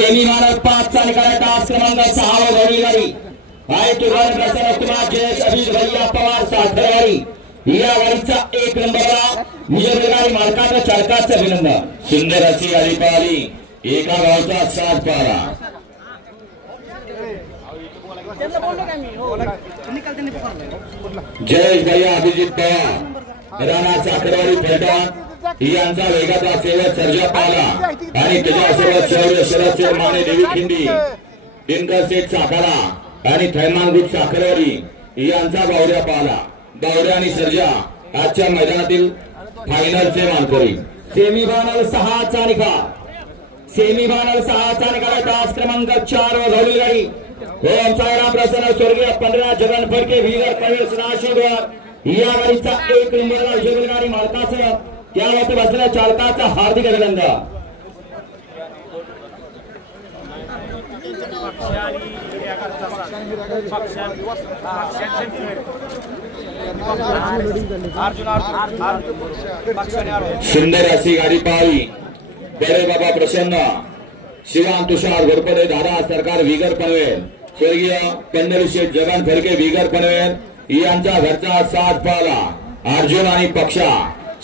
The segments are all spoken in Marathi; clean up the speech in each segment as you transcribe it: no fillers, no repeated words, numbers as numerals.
सेमीफायनल 5 चा निकाल तास क्रमांक 6 वर जोडीदारी आहे तुझ्या प्रसन्न कुमार जयेश अभिज भैया पवार साखरवाडी या गाडीचा 1 नंबरला विजय गाडी मालकाचा चालकाचा अभिनंदन। सुंदर अशी गाडी पाहिली एका गावचा साथ पाहिला जयेश भैया अभिजित पवार राणा साखरवाडी फलटण यांचा वेगाचा सेवक सर्जा पाला आणि त्याच्यासोबत शौर्य शरद माने देवी खिंडी दिनकर शेठ साखरा आणि थैमान ग्रुप साखरवाडी यांचा बावड्या पाला। बावड्या आणि सर्जा आजच्या मैदानातील फायनलचे मानकरी। सेमीफायनल 6 चा निकाल सेमीफायनल 6 चा निकाल तास क्रमांक 4 वर धावली गाडी ओम साईराम प्रसन्न स्वर्गीय 15 जगन फडके वीर प्रवेश नाशिकवर या गाडीचा 1 नंबरला विजय गाडी मालकाचं त्यावरती बसलेल्या चालकाचा हार्दिक अभिनंदन। सुंदर अशी गाडी पाहिली बडे बाबा प्रसन्न शिवान तुषार घोरपडे दादा सरकार विगर पनवेल स्वर्गीय पंढरी शेठ जगन फडके विगर पनवेल यांचा घरचा साथ पाहिला अर्जुन आणि पक्षा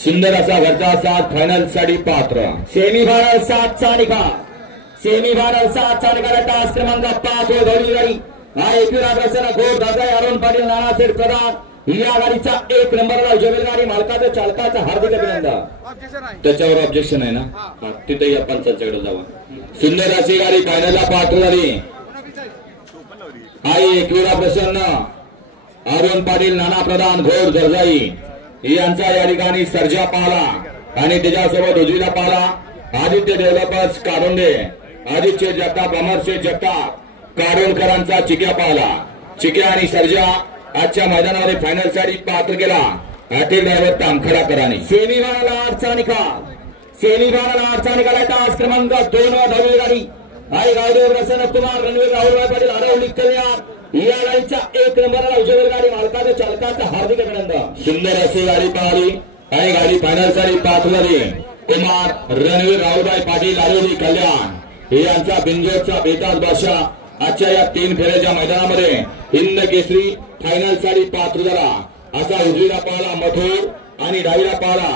सुंदर असा घरचा साथ फायनल साठी पात्र। सेमीफायनल 7 चा निकाल सेमीफायनल 7 चा निकाल तास क्रमांक 5 वर धावली गाडी आहे एकविरा प्रसन्न घोड दादा अरुण पाटील नानासेठ प्रधान या गाडीचा 1 नंबरला विजय गाडी मालकाचा चालकाचा हार्दिक अभिनंदन। त्याच्यावर ऑब्जेक्शन आहे ना तिथे या पंचांच्याकडे जावा। सुंदर अशी गाडी फायनलला पात्र झाली आहे एकविरा प्रसन्न अरुण पाटील नाना प्रधान घोड दर्जाई यांचा या ठिकाणी सर्जा पाला आणि त्याच्यासोबत उजवीला पाला आदित्य डेव्हलपर्स कारुंडे आदित्य जगताप अमरशेठ जगताप कारुंडकरांचा चिक्या पाला। चिक्या आणि सर्जा आजच्या मैदानामध्ये फायनल साठी पात्र केला अटील ड्रायव्हर तामखडाकरांनी। सेमीफायनल 8 चा निकाल सेमीफायनल 8 चा निकाल तास क्रमांक 2 वर धावली गाडी आई गावदेव प्रसन्न कुमार रणवीर राहुलभाई पाटील आरवली कल्याण या गाडीचा 1 नंबरला विजय गाडी मालकाचा चालकाचा हार्दिक अभिनंदन। सुंदर अशी गाडी पाहिली आणि गाडी फायनल साठी पात्र झाली कुमार रणवीर राहुलभाई पाटील आरवली कल्याण यांचा बिंजोरचा बेताज बादशाह आजच्या या 3 फेऱ्याच्या मैदानामध्ये हिंद केसरी फायनल साठी पात्र झाला असा उजवीला पाहला मथुर आणि डावीला पाहला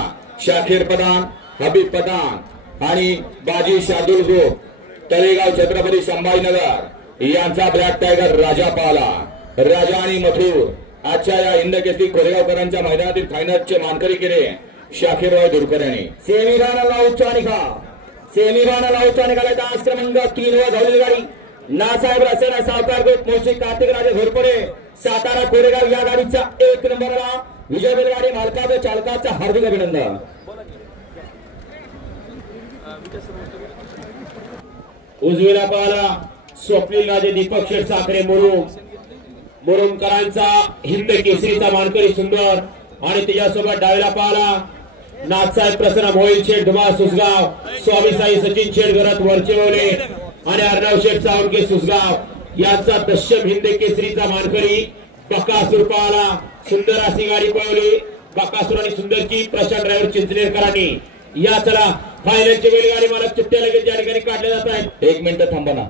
शाखेर पठाण हबीब पठाण आणि बाजी शार्दुल ग्रुप तळेगाव छत्रपती संभाजीनगर यांचा ब्लॅक टायगर राजा पाहला। राजा आणि मथुर आजच्या या हिंद केसरी कोरेगावकरांच्या मैदानातील फायनलचे मानकरी केले शाखेरराव दुरकर यांनी। सेमीफायनल 9 चा निकाल सेमीफायनल 9 चा निकाल तास क्रमांक 3 वर धावलेली गाडी नासाहेब रसेना सावकार ग्रुप मुळशी कार्तिक राजे घोरपडे सातारा कोरेगाव या गाडीचा 1 नंबरला विजय गाडी मालकाचा चालकाचा हार्दिक अभिनंदन। उजवीला पाहला स्वप्नील राजे दीपक शेठ साखरे मुरुमकरांचा हिंद केसरीचा मानकरी सुंदर आणि त्याच्यासोबत डावीला पाहला नाथसाहेब प्रसन्न मोहिल शेठ धुमा सुसगाव स्वामी साई सचिन शेठ घरात वरचेवले आणि अर्णव शेठ सावंके सुसगाव यांचा दशम हिंद केसरीचा मानकरी बकासूर पाहला। सुंदर अशी गाडी पळवली बकासूर आणि सुंदरची प्रशांत ड्रायव्हर चिंचनेरकरांनी। या चला फायनलची बैलगाडी मालक चिठ्ठ्या लगेच या ठिकाणी काढले जात आहेत। 1 मिनिट थांबा ना।